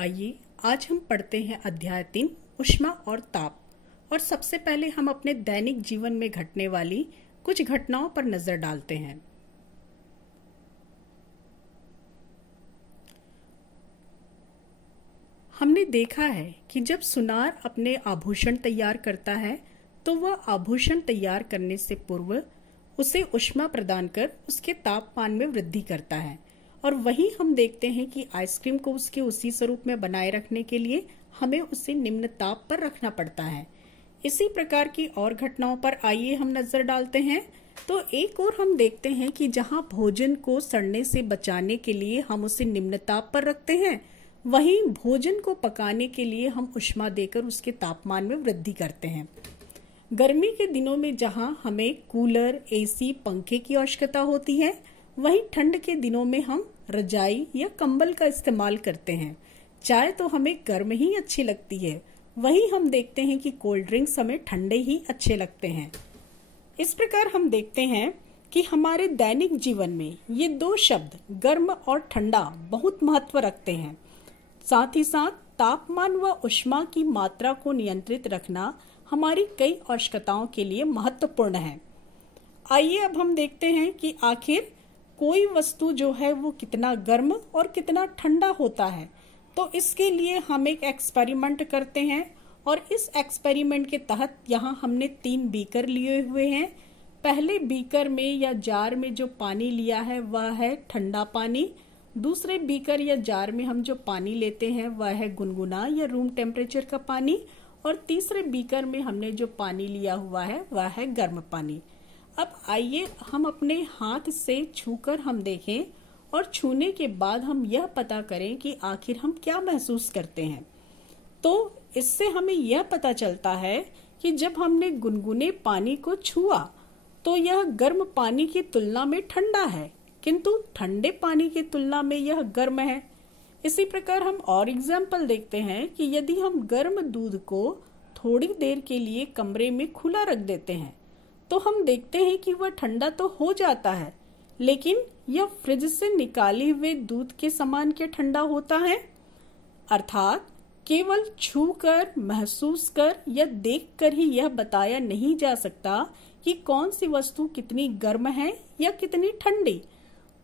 आइए आज हम पढ़ते हैं अध्याय 3 ऊष्मा और ताप। और सबसे पहले हम अपने दैनिक जीवन में घटने वाली कुछ घटनाओं पर नजर डालते हैं। हमने देखा है कि जब सुनार अपने आभूषण तैयार करता है तो वह आभूषण तैयार करने से पूर्व उसे ऊष्मा प्रदान कर उसके तापमान में वृद्धि करता है। और वही हम देखते हैं कि आइसक्रीम को उसके उसी स्वरूप में बनाए रखने के लिए हमें उसे निम्न ताप पर रखना पड़ता है। इसी प्रकार की और घटनाओं पर आइए हम नजर डालते हैं। तो एक और हम देखते हैं कि जहां भोजन को सड़ने से बचाने के लिए हम उसे निम्न ताप पर रखते हैं, वहीं भोजन को पकाने के लिए हम ऊष्मा देकर उसके तापमान में वृद्धि करते हैं। गर्मी के दिनों में जहां हमें कूलर, एसी, पंखे की आवश्यकता होती है, वहीं ठंड के दिनों में हम रजाई या कंबल का इस्तेमाल करते हैं। चाय तो हमें गर्म ही अच्छी लगती है, वहीं हम देखते हैं कि कोल्ड ड्रिंक्स हमें ठंडे ही अच्छे लगते हैं। इस प्रकार हम देखते हैं कि हमारे दैनिक जीवन में ये दो शब्द गर्म और ठंडा बहुत महत्व रखते हैं। साथ ही साथ तापमान व ऊष्मा की मात्रा को नियंत्रित रखना हमारी कई आवश्यकताओं के लिए महत्वपूर्ण है। आइए अब हम देखते हैं कि आखिर कोई वस्तु जो है वो कितना गर्म और कितना ठंडा होता है। तो इसके लिए हम एक एक्सपेरिमेंट करते हैं और इस एक्सपेरिमेंट के तहत यहाँ हमने 3 बीकर लिए हुए हैं। पहले बीकर में या जार में जो पानी लिया है वह है ठंडा पानी। दूसरे बीकर या जार में हम जो पानी लेते हैं वह है गुनगुना या रूम टेम्परेचर का पानी। और तीसरे बीकर में हमने जो पानी लिया हुआ है वह है गर्म पानी। अब आइए हम अपने हाथ से छूकर हम देखें और छूने के बाद हम यह पता करें कि आखिर हम क्या महसूस करते हैं। तो इससे हमें यह पता चलता है कि जब हमने गुनगुने पानी को छुआ तो यह गर्म पानी की तुलना में ठंडा है, किंतु ठंडे पानी की तुलना में यह गर्म है। इसी प्रकार हम और एग्जाम्पल देखते हैं कि यदि हम गर्म दूध को थोड़ी देर के लिए कमरे में खुला रख देते हैं तो हम देखते हैं कि वह ठंडा तो हो जाता है, लेकिन यह फ्रिज से निकाले हुए दूध के समान क्या ठंडा होता है? अर्थात केवल छूकर, महसूस कर या देखकर ही यह बताया नहीं जा सकता कि कौन सी वस्तु कितनी गर्म है या कितनी ठंडी।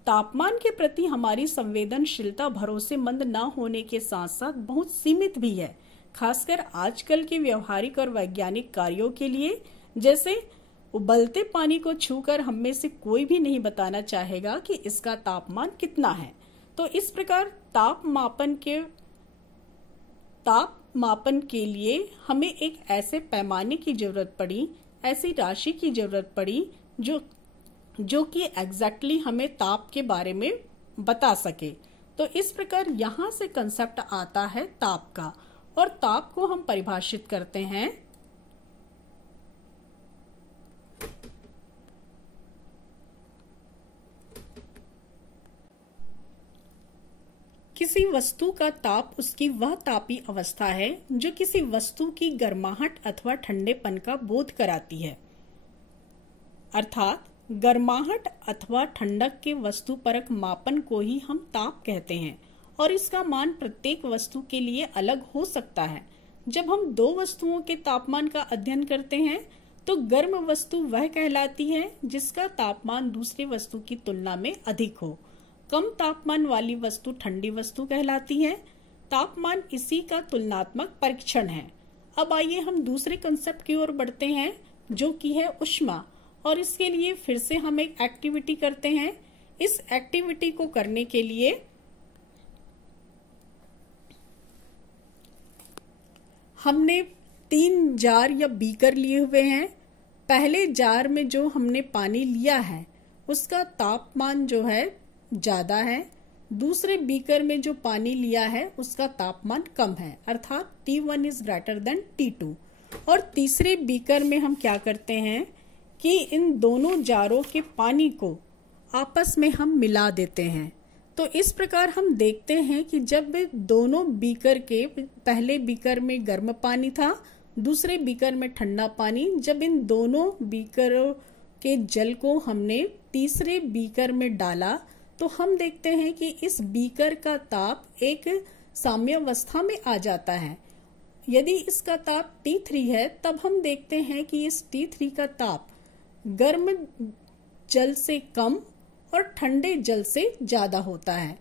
तापमान के प्रति हमारी संवेदनशीलता भरोसेमंद न होने के साथ साथ बहुत सीमित भी है, खासकर आजकल के व्यवहारिक और वैज्ञानिक कार्यों के लिए। जैसे उबलते पानी को छूकर हम में से कोई भी नहीं बताना चाहेगा कि इसका तापमान कितना है। तो इस प्रकार ताप मापन के लिए हमें एक ऐसे पैमाने की जरूरत पड़ी, ऐसी राशि की जरूरत पड़ी जो कि एग्जैक्टली हमें ताप के बारे में बता सके। तो इस प्रकार यहाँ से कंसेप्ट आता है ताप का, और ताप को हम परिभाषित करते हैं किसी वस्तु का ताप उसकी वह तापी अवस्था है जो किसी वस्तु की गर्माहट अथवा ठंडेपन का बोध कराती है। अर्थात गर्माहट अथवा ठंडक के वस्तुपरक मापन को ही हम ताप कहते हैं, और इसका मान प्रत्येक वस्तु के लिए अलग हो सकता है। जब हम दो वस्तुओं के तापमान का अध्ययन करते हैं तो गर्म वस्तु वह कहलाती है जिसका तापमान दूसरी वस्तु की तुलना में अधिक हो। कम तापमान वाली वस्तु ठंडी वस्तु कहलाती है। तापमान इसी का तुलनात्मक परीक्षण है। अब आइए हम दूसरे कंसेप्ट की ओर बढ़ते हैं जो कि है ऊष्मा। और इसके लिए फिर से हम एक एक्टिविटी करते हैं। इस एक्टिविटी को करने के लिए हमने 3 जार या बीकर लिए हुए हैं। पहले जार में जो हमने पानी लिया है उसका तापमान जो है ज्यादा है। दूसरे बीकर में जो पानी लिया है उसका तापमान कम है, अर्थात T1 is greater than T2। और तीसरे बीकर में हम क्या करते हैं कि इन दोनों जारों के पानी को आपस में हम मिला देते हैं। तो इस प्रकार हम देखते हैं कि जब दोनों बीकर के, पहले बीकर में गर्म पानी था, दूसरे बीकर में ठंडा पानी, जब इन दोनों बीकरों के जल को हमने तीसरे बीकर में डाला तो हम देखते हैं कि इस बीकर का ताप एक साम्यावस्था में आ जाता है। यदि इसका ताप T3 है, तब हम देखते हैं कि इस T3 का ताप गर्म जल से कम और ठंडे जल से ज्यादा होता है।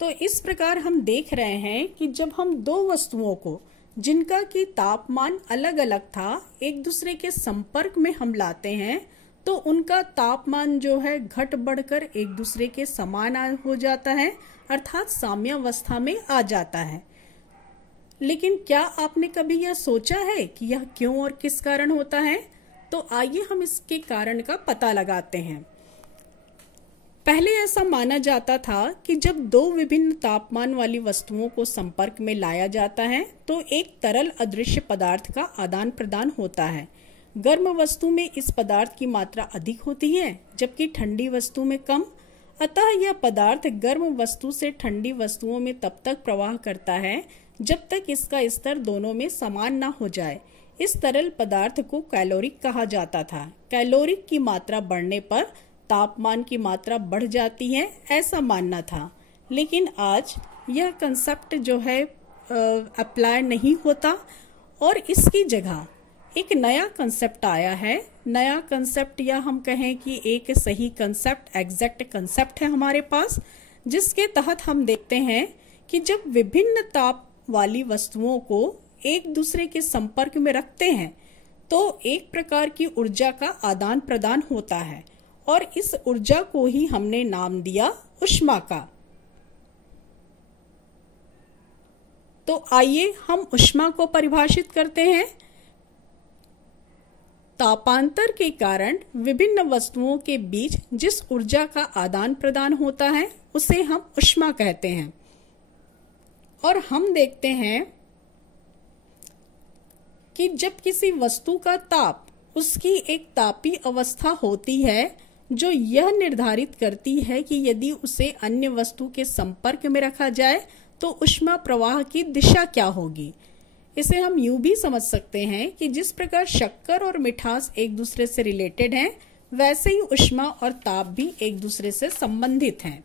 तो इस प्रकार हम देख रहे हैं कि जब हम दो वस्तुओं को जिनका की तापमान अलग अलग था, एक दूसरे के संपर्क में हम लाते हैं, तो उनका तापमान जो है घट बढ़कर एक दूसरे के समान हो जाता है, अर्थात साम्यावस्था में आ जाता है। लेकिन क्या आपने कभी यह सोचा है कि यह क्यों और किस कारण होता है? तो आइए हम इसके कारण का पता लगाते हैं। पहले ऐसा माना जाता था कि जब दो विभिन्न तापमान वाली वस्तुओं को संपर्क में लाया जाता है तो एक तरल अदृश्य पदार्थ का आदान प्रदान होता है। गर्म वस्तु में इस पदार्थ की मात्रा अधिक होती है, जबकि ठंडी वस्तु में कम। अतः यह पदार्थ गर्म वस्तु से ठंडी वस्तुओं में तब तक प्रवाह करता है जब तक इसका स्तर दोनों में समान न हो जाए। इस तरल पदार्थ को कैलोरिक कहा जाता था। कैलोरिक की मात्रा बढ़ने पर तापमान की मात्रा बढ़ जाती है, ऐसा मानना था। लेकिन आज यह कंसेप्ट जो है अप्लाई नहीं होता और इसकी जगह एक नया कंसेप्ट आया है। नया कंसेप्ट या हम कहें कि एक सही कंसेप्ट, एग्जैक्ट कंसेप्ट है हमारे पास, जिसके तहत हम देखते हैं कि जब विभिन्न ताप वाली वस्तुओं को एक दूसरे के संपर्क में रखते हैं तो एक प्रकार की ऊर्जा का आदान प्रदान होता है और इस ऊर्जा को ही हमने नाम दिया ऊष्मा का। तो आइए हम ऊष्मा को परिभाषित करते हैं। तापांतर के कारण विभिन्न वस्तुओं के बीच जिस ऊर्जा का आदान प्रदान होता है उसे हम ऊष्मा कहते हैं। और हम देखते हैं कि जब किसी वस्तु का ताप उसकी एक तापीय अवस्था होती है जो यह निर्धारित करती है कि यदि उसे अन्य वस्तु के संपर्क में रखा जाए तो ऊष्मा प्रवाह की दिशा क्या होगी। इसे हम यूं भी समझ सकते हैं कि जिस प्रकार शक्कर और मिठास एक दूसरे से रिलेटेड हैं, वैसे ही ऊष्मा और ताप भी एक दूसरे से संबंधित हैं।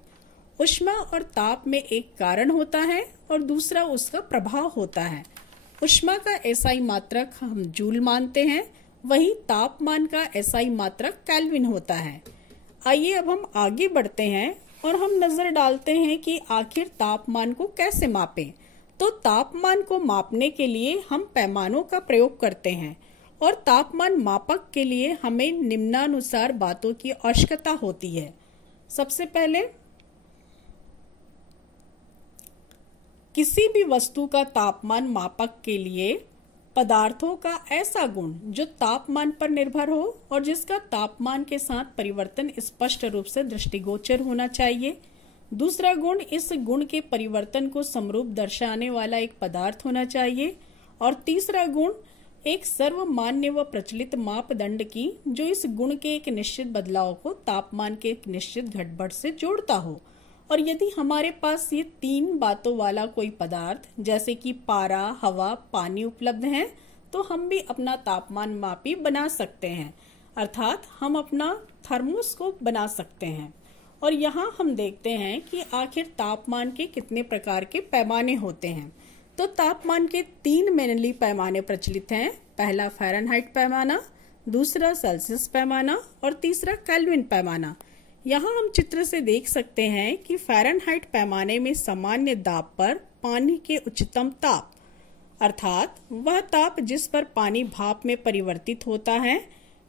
ऊष्मा और ताप में एक कारण होता है और दूसरा उसका प्रभाव होता है। ऊष्मा का एसआई मात्रक हम जूल मानते हैं, वही तापमान का एसआई मात्रक केल्विन होता है। आइए अब हम आगे बढ़ते हैं और हम नजर डालते हैं कि आखिर तापमान को कैसे मापें। तो तापमान को मापने के लिए हम पैमानों का प्रयोग करते हैं और तापमान मापक के लिए हमें निम्नानुसार बातों की आवश्यकता होती है। सबसे पहले, किसी भी वस्तु का तापमान मापक के लिए पदार्थों का ऐसा गुण जो तापमान पर निर्भर हो और जिसका तापमान के साथ परिवर्तन स्पष्ट रूप से दृष्टिगोचर होना चाहिए। दूसरा गुण, इस गुण के परिवर्तन को समरूप दर्शाने वाला एक पदार्थ होना चाहिए। और तीसरा गुण, एक सर्वमान्य व प्रचलित मापदंड की जो इस गुण के एक निश्चित बदलाव को तापमान के एक निश्चित घटबढ़ से जोड़ता हो। और यदि हमारे पास ये तीन बातों वाला कोई पदार्थ जैसे कि पारा, हवा, पानी उपलब्ध है तो हम भी अपना तापमान मापी बना सकते हैं, अर्थात हम अपना थर्मोस्कोप बना सकते हैं। और यहाँ हम देखते हैं कि आखिर तापमान के कितने प्रकार के पैमाने होते हैं। तो तापमान के 3 मेनली पैमाने प्रचलित हैं। पहला फ़ारेनहाइट पैमाना, दूसरा सेल्सियस पैमाना और तीसरा केल्विन पैमाना। यहाँ हम चित्र से देख सकते हैं कि फ़ारेनहाइट पैमाने में सामान्य दाब पर पानी के उच्चतम ताप, अर्थात वह ताप जिस पर पानी भाप में परिवर्तित होता है,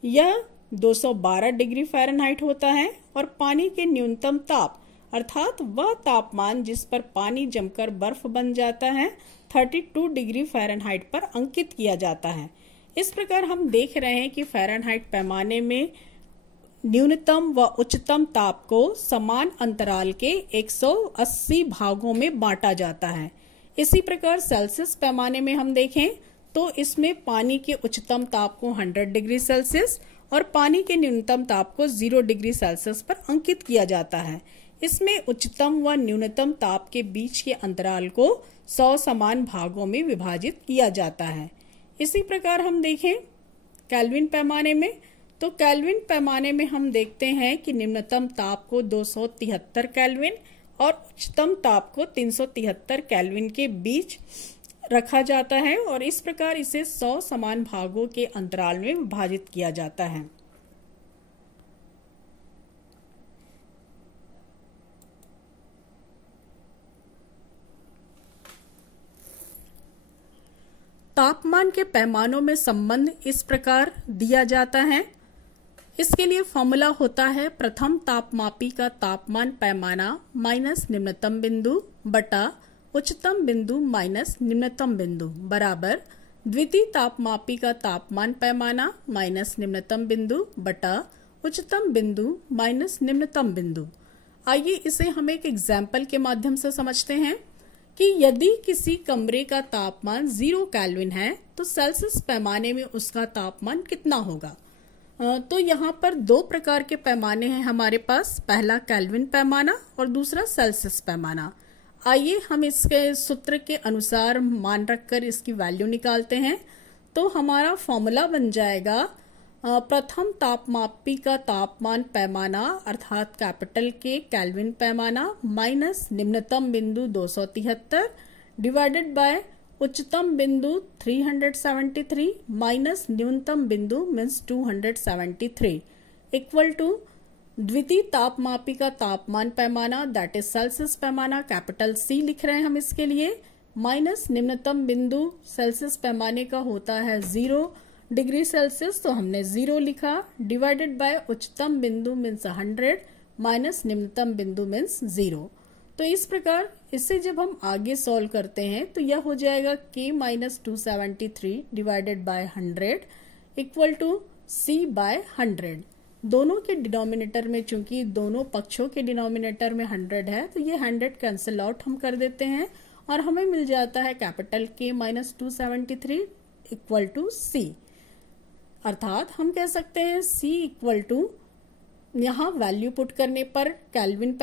यह 212 डिग्री फ़ारेनहाइट होता है। और पानी के न्यूनतम ताप, अर्थात वह तापमान जिस पर पानी जमकर बर्फ बन जाता है, 32 डिग्री फ़ारेनहाइट पर अंकित किया जाता है। इस प्रकार हम देख रहे हैं कि फ़ारेनहाइट पैमाने में न्यूनतम व उच्चतम ताप को समान अंतराल के 180 भागों में बांटा जाता है। इसी प्रकार सेल्सियस पैमाने में हम देखें तो इसमें पानी के उच्चतम ताप को 100 डिग्री सेल्सियस और पानी के न्यूनतम ताप को 0 डिग्री सेल्सियस पर अंकित किया जाता है। इसमें उच्चतम व न्यूनतम ताप के बीच के अंतराल को 100 समान भागों में विभाजित किया जाता है। इसी प्रकार हम देखें केल्विन पैमाने में, तो केल्विन पैमाने में हम देखते हैं कि निम्नतम ताप को 273 केल्विन और उच्चतम ताप को 373 केल्विन के बीच रखा जाता है और इस प्रकार इसे 100 समान भागों के अंतराल में विभाजित किया जाता है। तापमान के पैमानों में संबंध इस प्रकार दिया जाता है। इसके लिए फॉर्मूला होता है प्रथम तापमापी का तापमान पैमाना माइनस निम्नतम बिंदु बटा उच्चतम बिंदु माइनस निम्नतम बिंदु बराबर द्वितीय तापमापी का तापमान पैमाना माइनस निम्नतम बिंदु बटा उच्चतम बिंदु माइनस निम्नतम बिंदु। आइए इसे हम एक एग्जाम्पल के माध्यम से समझते हैं कि यदि किसी कमरे का तापमान 0 केल्विन है तो सेल्सियस पैमाने में उसका तापमान कितना होगा। तो यहाँ पर दो प्रकार के पैमाने हैं हमारे पास, पहला केल्विन पैमाना और दूसरा सेल्सियस पैमाना। आइए हम इसके सूत्र के अनुसार मान रखकर इसकी वैल्यू निकालते हैं। तो हमारा फॉर्मूला बन जाएगा प्रथम तापमापी का तापमान पैमाना अर्थात कैपिटल के केल्विन पैमाना माइनस निम्नतम बिंदु 273 डिवाइडेड बाय उच्चतम बिंदु 373 माइनस न्यूनतम बिंदु मीन्स 273 इक्वल टू द्वितीय तापमापी का तापमान पैमाना दैट इज सेल्सियस पैमाना कैपिटल सी लिख रहे हैं हम इसके लिए, माइनस निम्नतम बिंदु सेल्सियस पैमाने का होता है 0 डिग्री सेल्सियस तो हमने 0 लिखा, डिवाइडेड बाय उच्चतम बिंदु मीन्स 100 माइनस निम्नतम बिंदु मीन्स 0। तो इस प्रकार इससे जब हम आगे सॉल्व करते हैं तो यह हो जाएगा k minus 273 divided by 100 equal to c by 100। दोनों के डिनोमिनेटर में चूंकि दोनों पक्षों के डिनोमिनेटर में 100 है तो ये 100 कैंसिल आउट हम कर देते हैं और हमें मिल जाता है capital k minus 273 equal to c। अर्थात हम कह सकते हैं C इक्वल टू यहाँ वैल्यू पुट करने पर केल्विन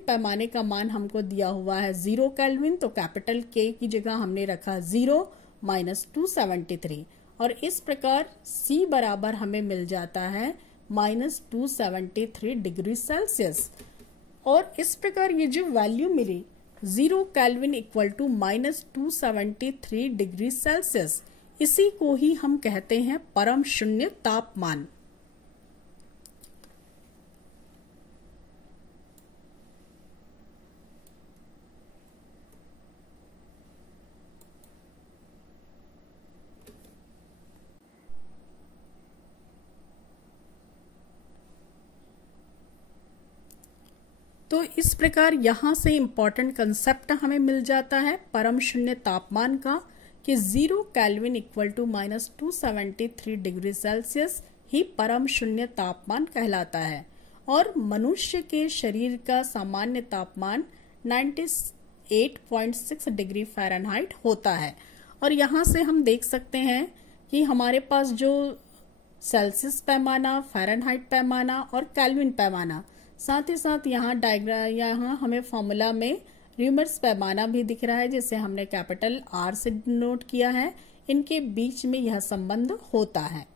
पैमाने का मान हमको दिया हुआ है 0 केल्विन, तो कैपिटल K की जगह हमने रखा 0 माइनस 273 और इस प्रकार C बराबर हमें मिल जाता है माइनस 273 डिग्री सेल्सियस। और इस प्रकार ये जो वैल्यू मिली 0 kelvin equal to minus 273 degree Celsius, इसी को ही हम कहते हैं परम शून्य तापमान। तो इस प्रकार यहां से इंपॉर्टेंट कंसेप्ट हमें मिल जाता है परम शून्य तापमान का कि 0 kelvin equal to minus 273 degree Celsius ही परम शून्य तापमान कहलाता है और मनुष्य के शरीर का सामान्य तापमान 98.6 डिग्री फ़ारेनहाइट होता है। और यहाँ से हम देख सकते हैं कि हमारे पास जो सेल्सियस पैमाना, फ़ारेनहाइट पैमाना और केल्विन पैमाना, साथ ही साथ यहाँ हमें फॉर्मूला में र्यूमर्स पैमाना भी दिख रहा है जिसे हमने कैपिटल R से नोट किया है। इनके बीच में यह संबंध होता है।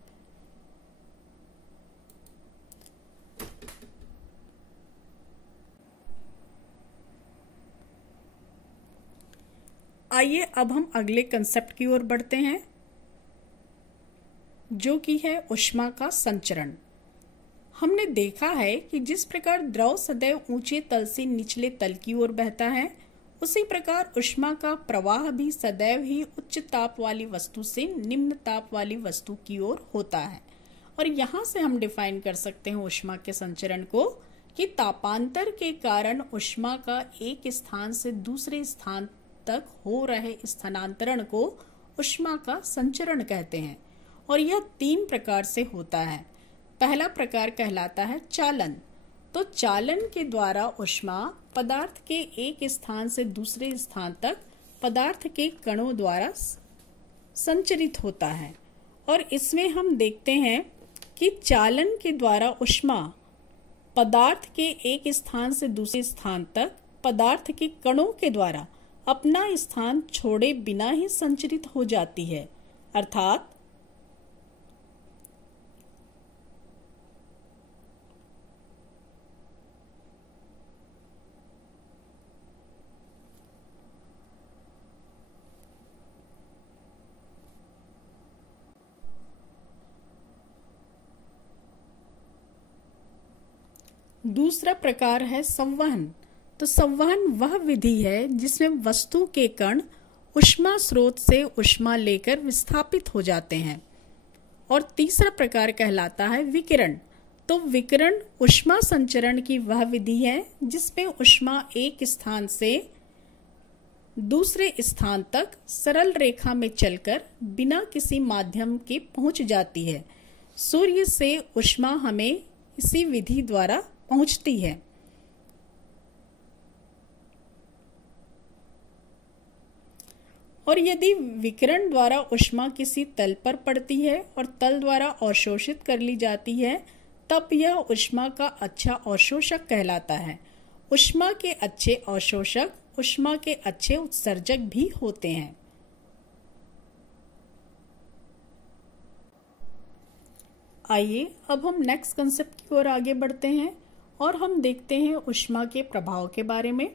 आइए अब हम अगले कंसेप्ट की ओर बढ़ते हैं जो कि है ऊष्मा का संचरण। हमने देखा है कि जिस प्रकार द्रव सदैव ऊंचे तल से निचले तल की ओर बहता है, उसी प्रकार ऊष्मा का प्रवाह भी सदैव ही उच्च ताप वाली वस्तु से निम्न ताप वाली वस्तु की ओर होता है। और यहाँ से हम डिफाइन कर सकते हैं ऊष्मा के संचरण को कि तापांतर के कारण ऊष्मा का एक स्थान से दूसरे स्थान तक हो रहे स्थानांतरण को ऊष्मा का संचरण कहते हैं। और यह 3 प्रकार से होता है। पहला प्रकार कहलाता है चालन। तो चालन के द्वारा ऊष्मा पदार्थ के एक स्थान से दूसरे स्थान तक पदार्थ के कणों द्वारा संचरित होता है। और इसमें हम देखते हैं कि चालन के द्वारा ऊष्मा पदार्थ के एक स्थान से दूसरे स्थान तक पदार्थ के कणों के द्वारा अपना स्थान छोड़े बिना ही संचरित हो जाती है। अर्थात दूसरा प्रकार है संवहन। तो संवहन वह विधि है जिसमें वस्तु के कण ऊष्मा स्रोत से ऊष्मा लेकर विस्थापित हो जाते हैं। और तीसरा प्रकार कहलाता है विकिरण। तो विकिरण ऊष्मा संचरण की वह विधि है जिसमें ऊष्मा एक स्थान से दूसरे स्थान तक सरल रेखा में चलकर बिना किसी माध्यम के पहुंच जाती है। सूर्य से ऊष्मा हमें इसी विधि द्वारा पहुंचती है। और यदि विकिरण द्वारा ऊष्मा किसी तल पर पड़ती है और तल द्वारा अवशोषित कर ली जाती है, तब यह ऊष्मा का अच्छा अवशोषक कहलाता है। ऊष्मा के अच्छे अवशोषक ऊष्मा के अच्छे उत्सर्जक भी होते हैं। आइए अब हम नेक्स्ट कंसेप्ट की ओर आगे बढ़ते हैं और हम देखते हैं ऊष्मा के प्रभाव के बारे में।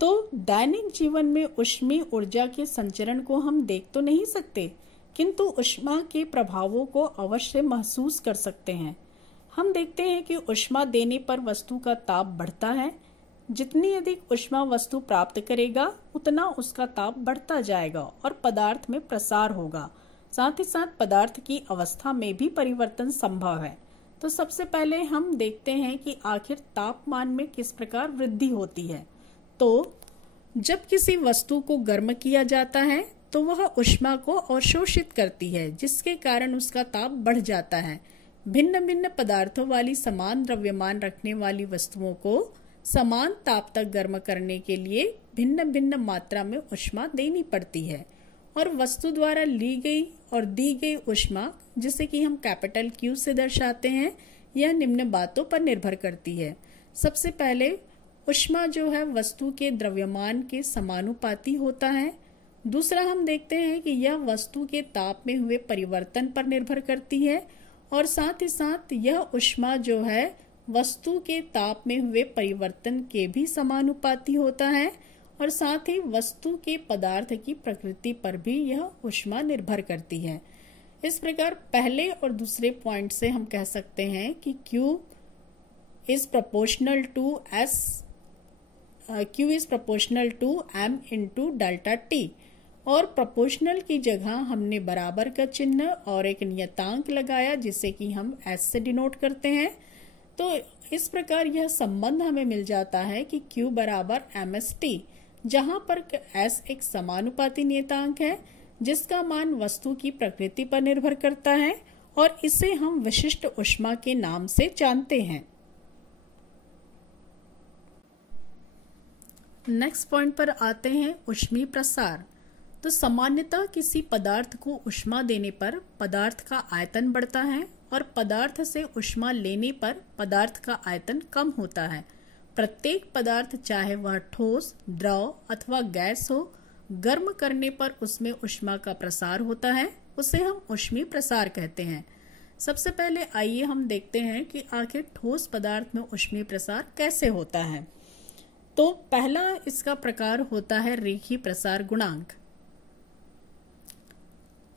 तो दैनिक जीवन में ऊष्मीय ऊर्जा के संचरण को हम देख तो नहीं सकते, किंतु ऊष्मा के प्रभावों को अवश्य महसूस कर सकते हैं। हम देखते हैं कि ऊष्मा देने पर वस्तु का ताप बढ़ता है। जितनी अधिक ऊष्मा वस्तु प्राप्त करेगा उतना उसका ताप बढ़ता जाएगा और पदार्थ में प्रसार होगा। साथ ही साथ पदार्थ की अवस्था में भी परिवर्तन संभव है। तो सबसे पहले हम देखते हैं कि आखिर तापमान में किस प्रकार वृद्धि होती है। तो जब किसी वस्तु को गर्म किया जाता है तो वह ऊष्मा को अवशोषित करती है, जिसके कारण उसका ताप बढ़ जाता है। भिन्न भिन्न पदार्थों वाली समान द्रव्यमान रखने वाली वस्तुओं को समान ताप तक गर्म करने के लिए भिन्न भिन्न मात्रा में ऊष्मा देनी पड़ती है। और वस्तु द्वारा ली गई और दी गई ऊष्मा, जिसे कि हम कैपिटल Q से दर्शाते हैं, यह निम्न बातों पर निर्भर करती है। सबसे पहले ऊष्मा जो है वस्तु के द्रव्यमान के समानुपाती होता है। दूसरा हम देखते हैं कि यह वस्तु के ताप में हुए परिवर्तन पर निर्भर करती है। और साथ ही साथ यह ऊष्मा जो है वस्तु के ताप में हुए परिवर्तन के भी समानुपाती होता है। और साथ ही वस्तु के पदार्थ की प्रकृति पर भी यह ऊष्मा निर्भर करती है। इस प्रकार पहले और दूसरे पॉइंट से हम कह सकते हैं कि Q is proportional to m into delta T। और प्रोपोर्शनल की जगह हमने बराबर का चिन्ह और एक नियतांक लगाया, जिसे कि हम S से डिनोट करते हैं। तो इस प्रकार यह संबंध हमें मिल जाता है कि Q बराबर mst, जहां पर S एक समानुपाती नियतांक है जिसका मान वस्तु की प्रकृति पर निर्भर करता है और इसे हम विशिष्ट ऊष्मा के नाम से जानते हैं। नेक्स्ट पॉइंट पर आते हैं ऊष्मीय प्रसार। तो सामान्यतः किसी पदार्थ को ऊष्मा देने पर पदार्थ का आयतन बढ़ता है और पदार्थ से ऊष्मा लेने पर पदार्थ का आयतन कम होता है। प्रत्येक पदार्थ, चाहे वह ठोस, द्रव अथवा गैस हो, गर्म करने पर उसमें ऊष्मा का प्रसार होता है। उसे हम ऊष्मीय प्रसार कहते हैं। सबसे पहले आइए हम देखते हैं कि आखिर ठोस पदार्थ में ऊष्मीय प्रसार कैसे होता है। तो पहला इसका प्रकार होता है रेखीय प्रसार गुणांक।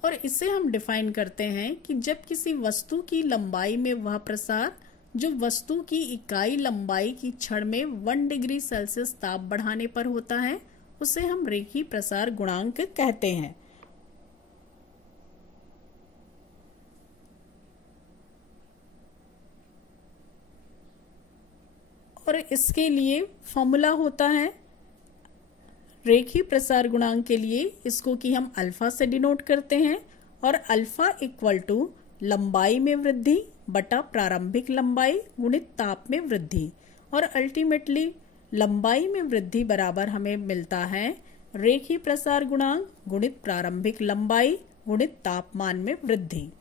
और इसे हम डिफाइन करते हैं कि जब किसी वस्तु की लंबाई में वह प्रसार जो वस्तु की इकाई लंबाई की क्षण में 1 डिग्री सेल्सियस ताप बढ़ाने पर होता है, उसे हम रेखीय प्रसार गुणांक कहते हैं। और इसके लिए फॉर्मूला होता है रेखीय प्रसार गुणांक के लिए, इसको कि हम अल्फा से डिनोट करते हैं। और अल्फा इक्वल टू लंबाई में वृद्धि बटा प्रारंभिक लंबाई गुणित ताप में वृद्धि। और अल्टीमेटली लंबाई में वृद्धि बराबर हमें मिलता है रेखीय प्रसार गुणांक गुणित प्रारंभिक लंबाई गुणित तापमान में वृद्धि।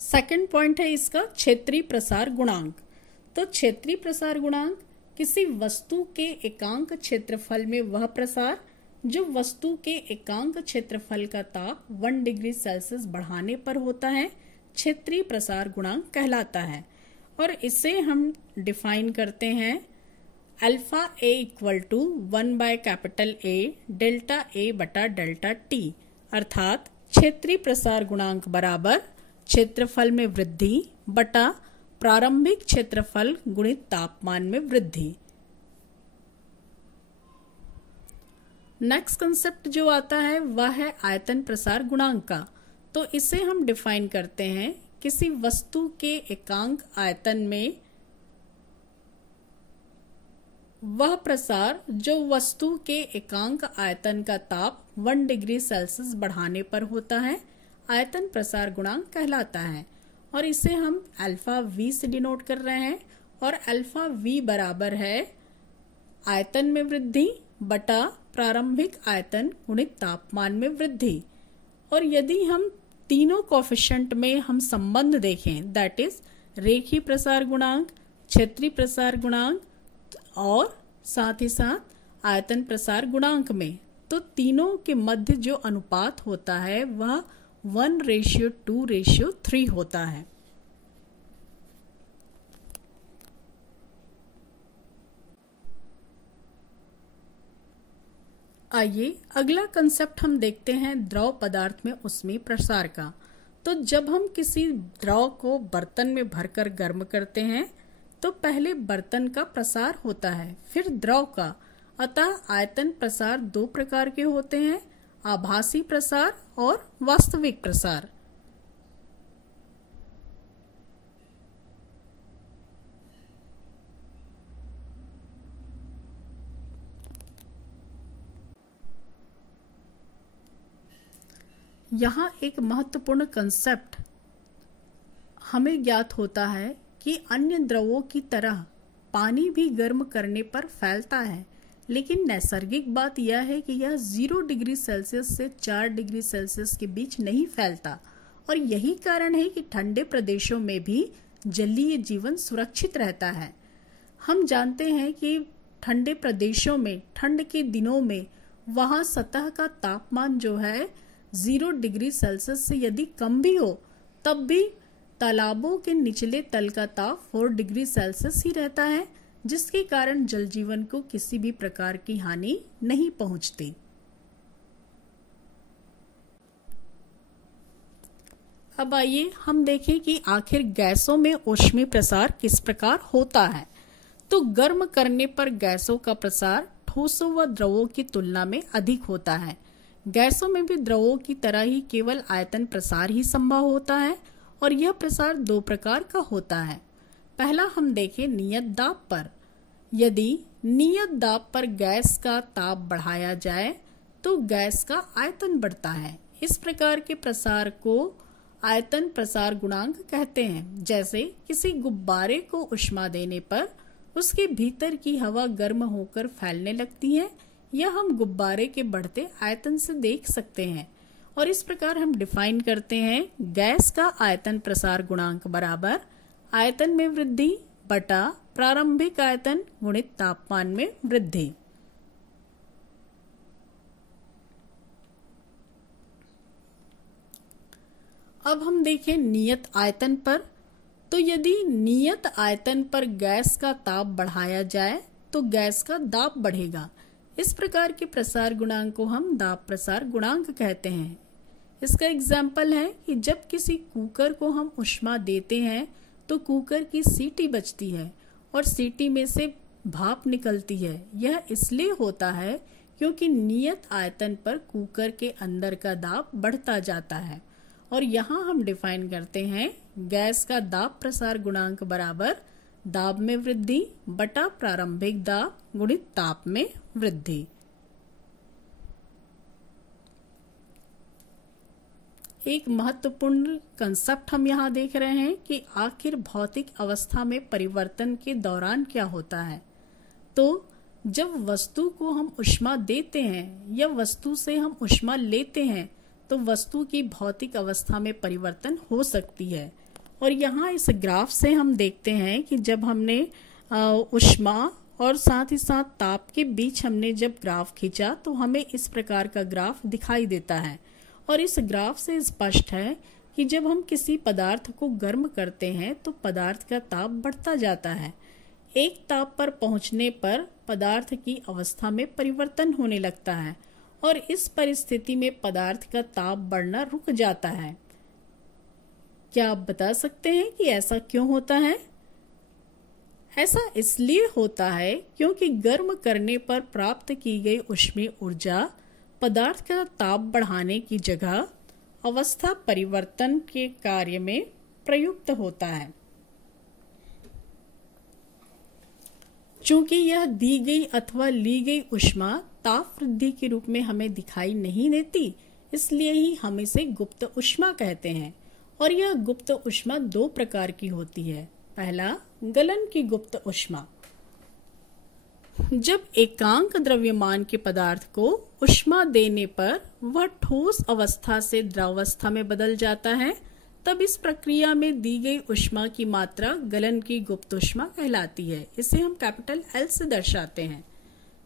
सेकंड पॉइंट है इसका क्षेत्रीय प्रसार गुणांक। तो क्षेत्रीय प्रसार गुणांक किसी वस्तु के एकांक क्षेत्रफल में वह प्रसार जो वस्तु के एकांक क्षेत्रफल का ताप 1 डिग्री सेल्सियस बढ़ाने पर होता है, क्षेत्रीय प्रसार गुणांक कहलाता है। और इसे हम डिफाइन करते हैं alpha A equal to 1 by capital A delta A बटा डेल्टा T, अर्थात क्षेत्रीय प्रसार गुणांक बराबर क्षेत्रफल में वृद्धि बटा प्रारंभिक क्षेत्रफल गुणित तापमान में वृद्धि। नेक्स्ट कंसेप्ट जो आता है वह है आयतन प्रसार गुणांक का। तो इसे हम डिफाइन करते हैं किसी वस्तु के एकांक आयतन में वह प्रसार जो वस्तु के एकांक आयतन का ताप 1 डिग्री सेल्सियस बढ़ाने पर होता है, आयतन प्रसार गुणांक कहलाता है। और इसे हम अल्फा वी से डिनोट कर रहे हैं और अल्फा वी बराबर है आयतन में वृद्धि बटा प्रारंभिक आयतन गुणित तापमान में वृद्धि। और यदि हम तीनों कोएफिशिएंट में हम संबंध देखें, दैट इज रेखीय प्रसार गुणांक, क्षेत्रीय प्रसार गुणांक और साथ ही साथ आयतन प्रसार गुणांक में, तो तीनों के मध्य जो अनुपात होता है वह 1:2:3 होता है। आइए अगला कंसेप्ट हम देखते हैं द्रव पदार्थ में ऊष्मीय प्रसार का। तो जब हम किसी द्रव को बर्तन में भरकर गर्म करते हैं तो पहले बर्तन का प्रसार होता है, फिर द्रव का। अतः आयतन प्रसार 2 प्रकार के होते हैं, आभासी प्रसार और वास्तविक प्रसार। यहाँ एक महत्वपूर्ण कंसेप्ट हमें ज्ञात होता है कि अन्य द्रवों की तरह पानी भी गर्म करने पर फैलता है, लेकिन नैसर्गिक बात यह है कि यह 0 डिग्री सेल्सियस से 4 डिग्री सेल्सियस के बीच नहीं फैलता। और यही कारण है कि ठंडे प्रदेशों में भी जलीय जीवन सुरक्षित रहता है। हम जानते हैं कि ठंडे प्रदेशों में ठंड के दिनों में वहाँ सतह का तापमान जो है 0 डिग्री सेल्सियस से यदि कम भी हो तब भी तालाबों के निचले तल का ताप 4 डिग्री सेल्सियस ही रहता है, जिसके कारण जल जीवन को किसी भी प्रकार की हानि नहीं पहुंचती। अब आइए हम देखें कि आखिर गैसों में ऊष्मीय प्रसार किस प्रकार होता है। तो गर्म करने पर गैसों का प्रसार ठोसों व द्रवों की तुलना में अधिक होता है। गैसों में भी द्रवों की तरह ही केवल आयतन प्रसार ही संभव होता है और यह प्रसार 2 प्रकार का होता है। पहला हम देखें नियत दाब पर। यदि नियत दाब पर गैस का ताप बढ़ाया जाए तो गैस का आयतन बढ़ता है। इस प्रकार के प्रसार को आयतन प्रसार गुणांक कहते हैं। जैसे किसी गुब्बारे को ऊष्मा देने पर उसके भीतर की हवा गर्म होकर फैलने लगती है, यह हम गुब्बारे के बढ़ते आयतन से देख सकते हैं। और इस प्रकार हम डिफाइन करते हैं गैस का आयतन प्रसार गुणांक बराबर आयतन में वृद्धि बटा प्रारंभिक आयतन गुणित तापमान में वृद्धि। अब हम देखें नियत आयतन पर। तो यदि नियत आयतन पर गैस का ताप बढ़ाया जाए तो गैस का दाब बढ़ेगा। इस प्रकार के प्रसार गुणांक को हम दाब प्रसार गुणांक कहते हैं। इसका एग्जाम्पल है कि जब किसी कुकर को हम ऊष्मा देते हैं तो कुकर की सीटी बजती है और सीटी में से भाप निकलती है। यह इसलिए होता है क्योंकि नियत आयतन पर कुकर के अंदर का दाब बढ़ता जाता है। और यहाँ हम डिफाइन करते हैं गैस का दाब प्रसार गुणांक बराबर दाब में वृद्धि बटा प्रारंभिक दाब गुणित ताप में वृद्धि। एक महत्वपूर्ण कंसेप्ट हम यहाँ देख रहे हैं कि आखिर भौतिक अवस्था में परिवर्तन के दौरान क्या होता है। तो जब वस्तु को हम ऊष्मा देते हैं या वस्तु से हम ऊष्मा लेते हैं तो वस्तु की भौतिक अवस्था में परिवर्तन हो सकती है। और यहाँ इस ग्राफ से हम देखते हैं कि जब हमने ऊष्मा और साथ ही साथ ताप के बीच हमने जब ग्राफ खींचा तो हमें इस प्रकार का ग्राफ दिखाई देता है। और इस ग्राफ से स्पष्ट है कि जब हम किसी पदार्थ को गर्म करते हैं तो पदार्थ का ताप बढ़ता जाता है। एक ताप पर पहुंचने पर पदार्थ की अवस्था में परिवर्तन होने लगता है और इस परिस्थिति में पदार्थ का ताप बढ़ना रुक जाता है। क्या आप बता सकते हैं कि ऐसा क्यों होता है? ऐसा इसलिए होता है क्योंकि गर्म करने पर प्राप्त की गई ऊष्मीय ऊर्जा पदार्थ का ताप बढ़ाने की जगह अवस्था परिवर्तन के कार्य में प्रयुक्त होता है। चूंकि यह दी गई अथवा ली गई ऊष्मा ताप वृद्धि के रूप में हमें दिखाई नहीं देती, इसलिए ही हम इसे गुप्त ऊष्मा कहते हैं। और यह गुप्त ऊष्मा दो प्रकार की होती है। पहला, गलन की गुप्त ऊष्मा। जब एकांक द्रव्यमान के पदार्थ को ऊष्मा देने पर वह ठोस अवस्था से द्रवावस्था में बदल जाता है, तब इस प्रक्रिया में दी गई ऊष्मा की मात्रा गलन की गुप्त ऊष्मा कहलाती है। इसे हम कैपिटल एल से दर्शाते हैं।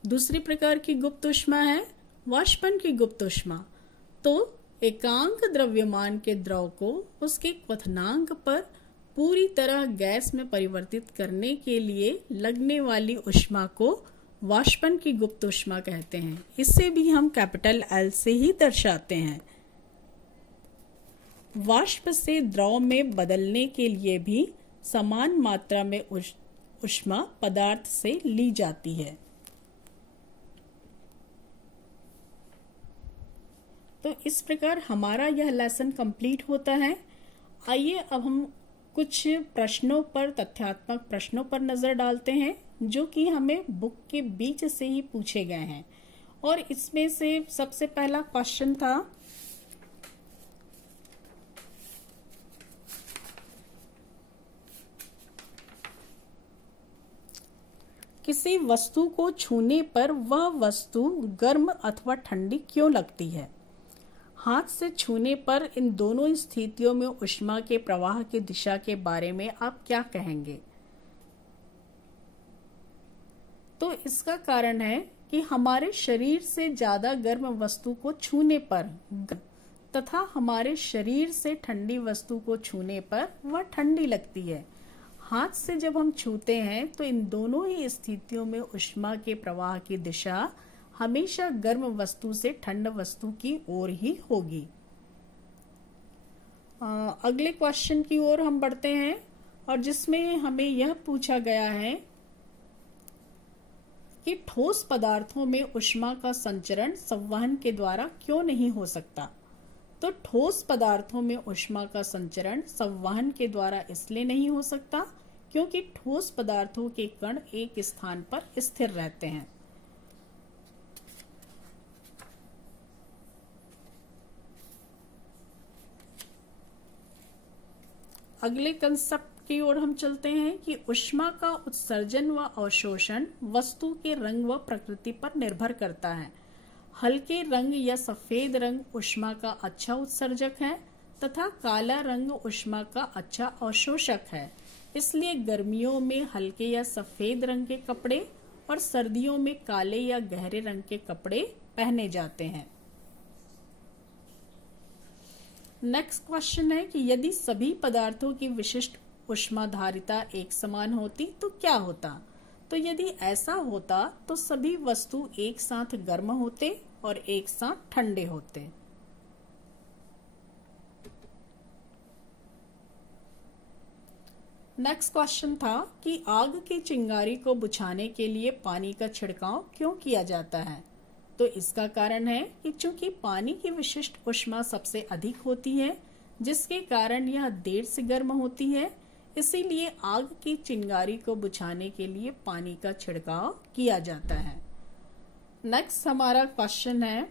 दूसरी प्रकार की गुप्त ऊष्मा है वाष्पन की गुप्त ऊष्मा। तो एकांक द्रव्यमान के द्रव को उसके क्वथनांक पर पूरी तरह गैस में परिवर्तित करने के लिए लगने वाली ऊष्मा को वाष्पन की गुप्त ऊष्मा कहते हैं। इसे भी हम कैपिटल एल से ही दर्शाते हैं। वाष्प से द्रव में बदलने के लिए भी समान मात्रा में ऊष्मा पदार्थ से ली जाती है। तो इस प्रकार हमारा यह लेसन कंप्लीट होता है। आइए अब हम कुछ प्रश्नों पर, तथ्यात्मक प्रश्नों पर नजर डालते हैं जो कि हमें बुक के बीच से ही पूछे गए हैं। और इसमें से सबसे पहला क्वेश्चन था, किसी वस्तु को छूने पर वह वस्तु गर्म अथवा ठंडी क्यों लगती है? हाथ से छूने पर इन दोनों स्थितियों में ऊष्मा के प्रवाह की दिशा के बारे में आप क्या कहेंगे? तो इसका कारण है कि हमारे शरीर से ज्यादा गर्म वस्तु को छूने पर तथा हमारे शरीर से ठंडी वस्तु को छूने पर वह ठंडी लगती है। हाथ से जब हम छूते हैं तो इन दोनों ही स्थितियों में ऊष्मा के प्रवाह की दिशा हमेशा गर्म वस्तु से ठंड वस्तु की ओर ही होगी। अगले क्वेश्चन की ओर हम बढ़ते हैं और जिसमें हमें यह पूछा गया है कि ठोस पदार्थों में ऊष्मा का संचरण संवहन के द्वारा क्यों नहीं हो सकता? तो ठोस पदार्थों में ऊष्मा का संचरण संवहन के द्वारा इसलिए नहीं हो सकता क्योंकि ठोस पदार्थों के कण एक स्थान पर स्थिर रहते हैं। अगले कंसेप्ट की ओर हम चलते हैं कि ऊष्मा का उत्सर्जन व अवशोषण वस्तु के रंग व प्रकृति पर निर्भर करता है। हल्के रंग या सफेद रंग ऊष्मा का अच्छा उत्सर्जक है तथा काला रंग ऊष्मा का अच्छा अवशोषक है। इसलिए गर्मियों में हल्के या सफेद रंग के कपड़े और सर्दियों में काले या गहरे रंग के कपड़े पहने जाते हैं। नेक्स्ट क्वेश्चन है कि यदि सभी पदार्थों की विशिष्ट ऊष्माधारिता एक समान होती तो क्या होता? तो यदि ऐसा होता तो सभी वस्तु एक साथ गर्म होते और एक साथ ठंडे होते। नेक्स्ट क्वेश्चन था कि आग की चिंगारी को बुझाने के लिए पानी का छिड़काव क्यों किया जाता है? तो इसका कारण है कि चूंकि पानी की विशिष्ट ऊष्मा सबसे अधिक होती है जिसके कारण यह देर से गर्म होती है, इसीलिए आग की चिंगारी को बुझाने के लिए पानी का छिड़काव किया जाता है। नेक्स्ट हमारा क्वेश्चन है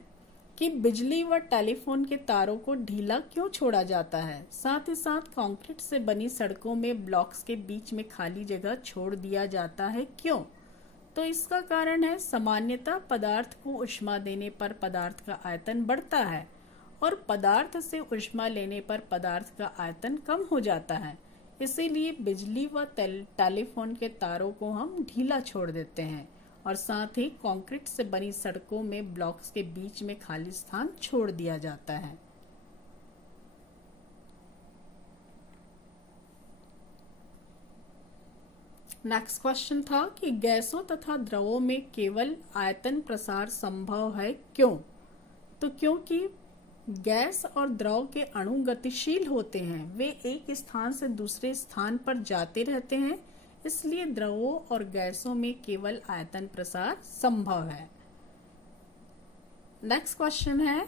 कि बिजली व टेलीफोन के तारों को ढीला क्यों छोड़ा जाता है? साथ ही साथ कंक्रीट से बनी सड़कों में ब्लॉक्स के बीच में खाली जगह छोड़ दिया जाता है, क्यों? तो इसका कारण है सामान्यतः पदार्थ को ऊष्मा देने पर पदार्थ का आयतन बढ़ता है और पदार्थ से ऊष्मा लेने पर पदार्थ का आयतन कम हो जाता है। इसीलिए बिजली व टेलीफोन के तारों को हम ढीला छोड़ देते हैं और साथ ही कंक्रीट से बनी सड़कों में ब्लॉक्स के बीच में खाली स्थान छोड़ दिया जाता है। नेक्स्ट क्वेश्चन था कि गैसों तथा द्रवों में केवल आयतन प्रसार संभव है, क्यों? तो क्योंकि गैस और द्रव के अणु गतिशील होते हैं, वे एक स्थान से दूसरे स्थान पर जाते रहते हैं, इसलिए द्रवों और गैसों में केवल आयतन प्रसार संभव है। नेक्स्ट क्वेश्चन है,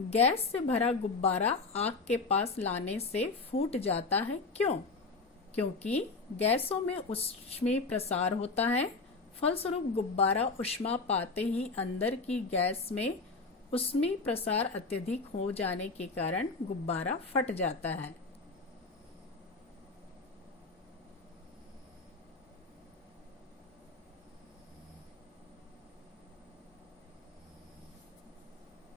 गैस से भरा गुब्बारा आग के पास लाने से फूट जाता है, क्यों? क्योंकि गैसों में ऊष्मीय प्रसार होता है, फलस्वरूप गुब्बारा ऊष्मा पाते ही अंदर की गैस में ऊष्मीय प्रसार अत्यधिक हो जाने के कारण गुब्बारा फट जाता है।